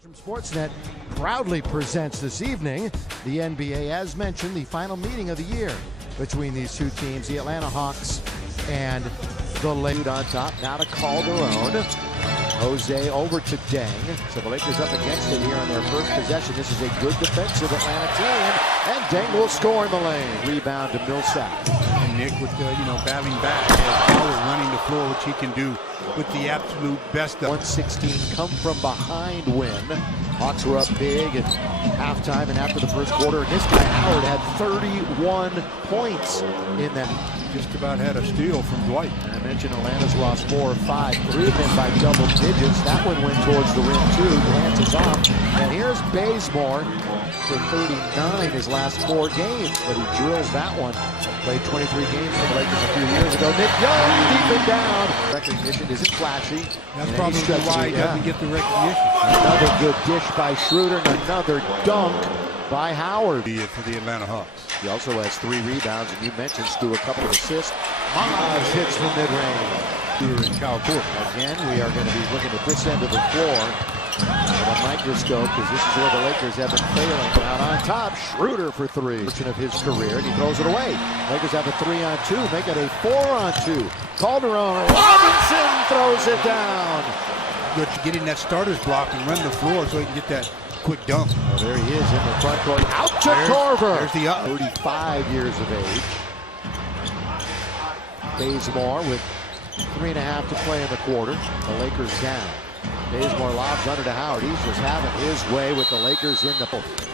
From Sportsnet proudly presents this evening the NBA, as mentioned, the final meeting of the year between these two teams, the Atlanta Hawks and the Lakers. On top, now to Calderon. Jose over to Deng. So the Lakers up against it here on their first possession. This is a good defensive Atlanta team, and Deng will score in the lane. Rebound to Millsap. And Nick with battling back, Howard running the floor, which he can do with the absolute best of 116 come from behind win. Hawks were up big at halftime and after the first quarter. And this guy Howard had 31 points in that. Just about had a steal from Dwight. And I mentioned Atlanta's lost 4 or 5, 3 of them by double digits. That one went towards the rim too. Glances off. And here's Bazemore for 39 his last 4 games, but he drills that one. Played 23 games for the Lakers a few years ago. Nick Young deep and down. Recognition isn't flashy. That's probably why he doesn't get the recognition. Another good dish by Schroeder and another dunk by Howard. For the Atlanta Hawks. He also has 3 rebounds, and you mentioned Stu a couple of assists. Maj hits the mid-range. Schroeder and Kyle Korver. Again, we are going to be looking at this end of the floor with a microscope, because this is where the Lakers have been failing. Out on top, Schroeder for 3. Of his career, and he throws it away. Lakers have a 3-on-2, make it a 4-on-2. Calderon, Robinson throws it down. Good getting that starter's block and run the floor so he can get that quick dunk. Well, there he is in the front court. Out to Korver. There's the 35 years of age. Bazemore with 3.5 to play in the quarter. The Lakers down. Bazemore lobs under to Howard. He's just having his way with the Lakers in the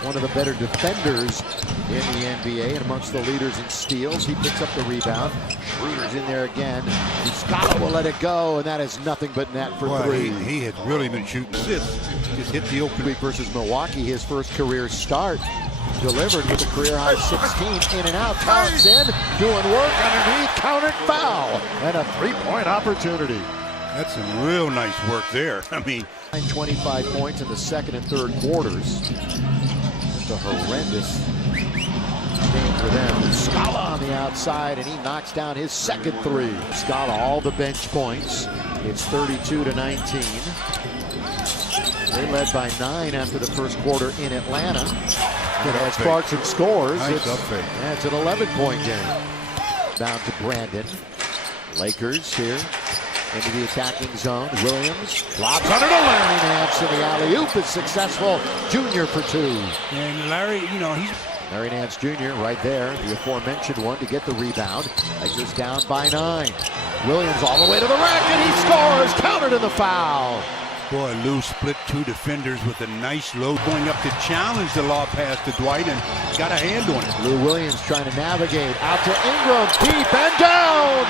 one of the better defenders in the NBA and amongst the leaders in steals. He picks up the rebound. Schroeder's in there again. Scott will let it go, and that is nothing but net for 3. He had really been shooting assists. Just hit the open. Week versus Milwaukee, his first career start. Delivered with a career high 16, in and out. Townsend doing work underneath, countered foul, and a 3-point opportunity. That's some real nice work there. I mean, 25 points in the second and third quarters. Just a horrendous game for them. Scala on the outside, and he knocks down his second 3. Scala all the bench points. It's 32-19. They led by 9 after the first quarter in Atlanta. And as Clarkson scores, nice it's an 11-point game. Down to Brandon. Lakers here into the attacking zone. Williams lobs under to Larry Nance, and the alley-oop is successful. Junior for 2. And Larry, he's... Larry Nance Jr. right there, the aforementioned one, to get the rebound. Lakers down by 9. Williams all the way to the rack, and he scores. Countered in the foul. Boy, Lou split 2 defenders with a nice low, going up to challenge the lob pass to Dwight and got a hand on it. Lou Williams trying to navigate out to Ingram, deep and down.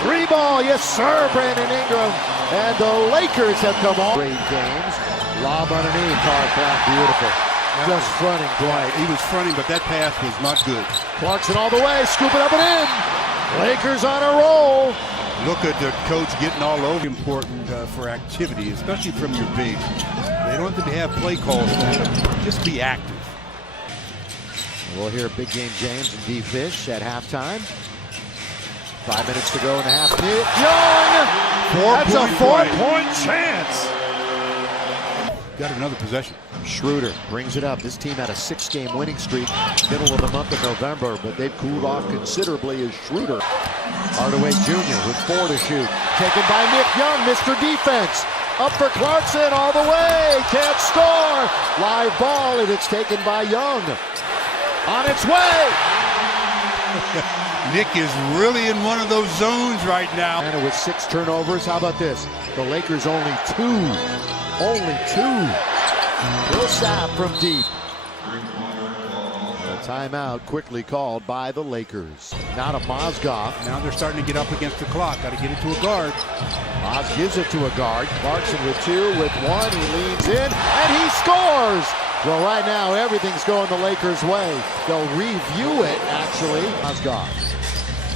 3 ball, yes sir, Brandon Ingram. And the Lakers have come on. Great games. Lob underneath, Clark Black, beautiful. Just fronting Dwight. He was fronting, but that pass was not good. Clarkson all the way, scoop it up and in. Lakers on a roll. Look at the coach getting all over. Important for activity, especially from your bigs. They don't have to have play calls, just be active. We'll hear Big Game James and D. Fish at halftime. 5 minutes to go in the half. Young! That's a 4-point chance! Got another possession. Schroeder brings it up. This team had a 6-game winning streak middle of the month of November, but they've cooled off considerably as Schroeder. Hardaway Jr. with 4 to shoot. Taken by Nick Young, Mr. Defense. Up for Clarkson all the way. Can't score. Live ball, and it's taken by Young. On its way. Nick is really in one of those zones right now. And with 6 turnovers, how about this? The Lakers only 2. Only 2. Millsap from deep. A timeout quickly called by the Lakers. Now to Mozgov. Now they're starting to get up against the clock. Got to get it to a guard. Moz gives it to a guard. Clarkson with 2, with 1. He leans in, and he scores. Well, right now, everything's going the Lakers' way. They'll review it, actually. Mozgov.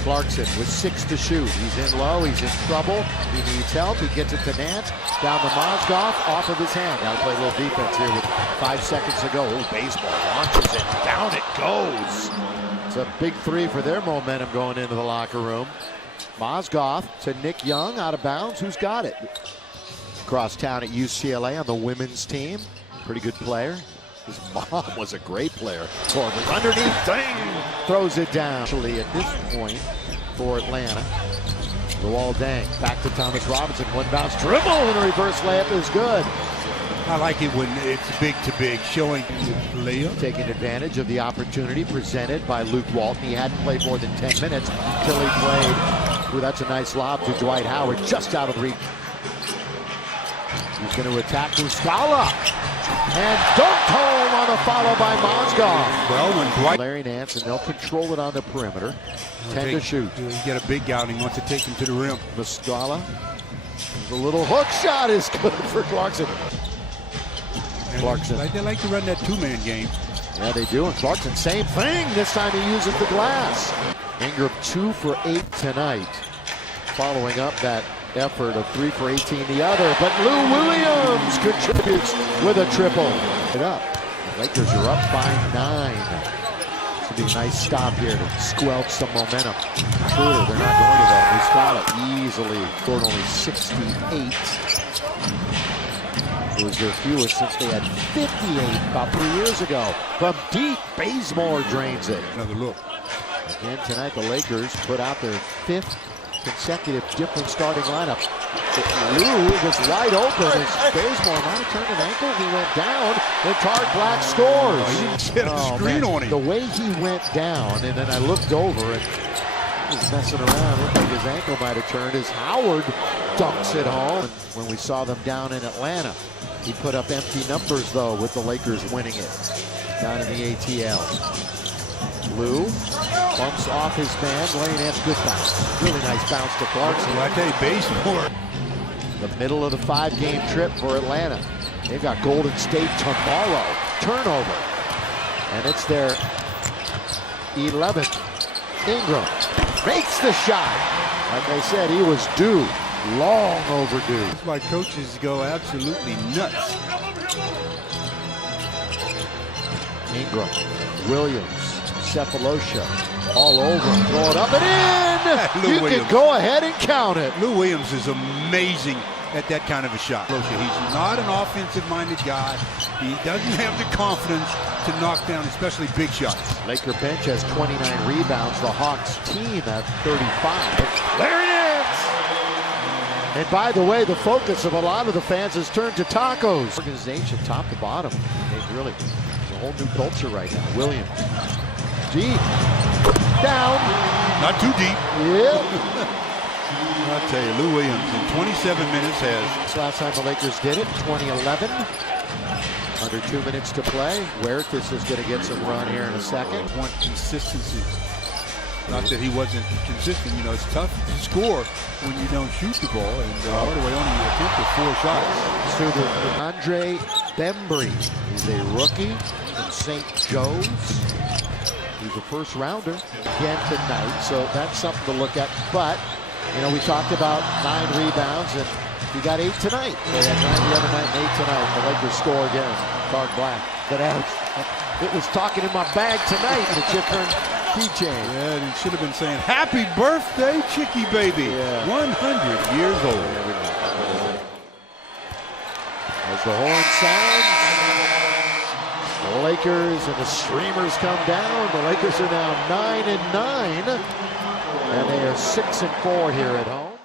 Clarkson with 6 to shoot. He's in low. He's in trouble. He needs help. He gets it to Nance. Down to Mozgov. Off of his hand. Got to play a little defense here with 5 seconds to go. Oh, baseball launches it. Down it goes. It's a big 3 for their momentum going into the locker room. Mozgov to Nick Young. Out of bounds. Who's got it? across town at UCLA on the women's team. Pretty good player. His mom was a great player. Corbett underneath thing, throws it down. Actually, at this point for Atlanta, Luol Deng back to Thomas Robinson. One bounce dribble and the reverse layup is good. I like it when it's big to big, showing layup. Taking advantage of the opportunity presented by Luke Walton. He hadn't played more than 10 minutes until he played. Ooh, that's a nice lob to Dwight Howard, just out of reach. He's going to attack Muscala. And dunked home on the follow by Mozgov. Well, when Dwight... Larry Nance, and they'll control it on the perimeter. 10 to shoot. You get a big guy and he wants to take him to the rim. Muscala. The little hook shot is good for Clarkson. Clarkson. They like to run that two-man game. Yeah, they do. And Clarkson, same thing. This time he uses the glass. Ingram 2 for 8 tonight. Following up that effort of 3 for 18 the other. But Lou Williams contributes with a triple. It up. The Lakers are up by 9. This will be a nice stop here to squelch some momentum. Truly, they're not going to that. Muscala easily scored only 68. It was their fewest since they had 58 about 3 years ago. From deep, Bazemore drains it. Another look. Again tonight, the Lakers put out their 5th consecutive different starting lineup. Lou was wide open as Bazemore might have turned an ankle. He went down, and Tarek Black scores. He didn't get a screen on him. The way he went down, and then I looked over and he was messing around. Looked like his ankle might have turned as Howard dunks it home. And when we saw them down in Atlanta, he put up empty numbers though with the Lakers winning it down in the ATL. Lou bumps off his man. Larry Nance, good bounce. Really nice bounce to Clarkson. Well, I tell you, Bazemore. The middle of the 5-game trip for Atlanta. They've got Golden State tomorrow. Turnover. And it's their 11th. Ingram makes the shot. Like I said, he was due. Long overdue. That's why coaches go absolutely nuts. Ingram, Williams, Cephalosha, all over him. Throw it up and in! You can go ahead and count it. Lou Williams is amazing at that kind of a shot. He's not an offensive-minded guy. He doesn't have the confidence to knock down, especially big shots. Laker bench has 29 rebounds. The Hawks team at 35. Larry Nance! And by the way, the focus of a lot of the fans has turned to tacos. Organization top to bottom. They've really, it's a whole new culture right now. Williams. Deep. Down. Not too deep. Yep. I'll tell you, Lou Williams in 27 minutes has... Last time the Lakers did it, 2011. Under 2 minutes to play. Huertas is going to get some run here in a second. Want consistency. Not that he wasn't consistent. You know, it's tough to score when you don't shoot the ball. And Hardaway only attempted 4 shots. So Andre Bembry is a rookie from St. Joe's. He's a first rounder again tonight, so that's something to look at. But, you know, we talked about 9 rebounds, and he got 8 tonight. They had 9 the other night and 8 tonight. The Lakers score again. Tarek Black. But it was talking in my bag tonight, the Chipper keychain. Yeah, and he should have been saying, "Happy birthday, Chicky baby." Yeah. 100 years old. As the horn sounds, the Lakers and the streamers come down. The Lakers are now 9-9, and they are 6-4 here at home.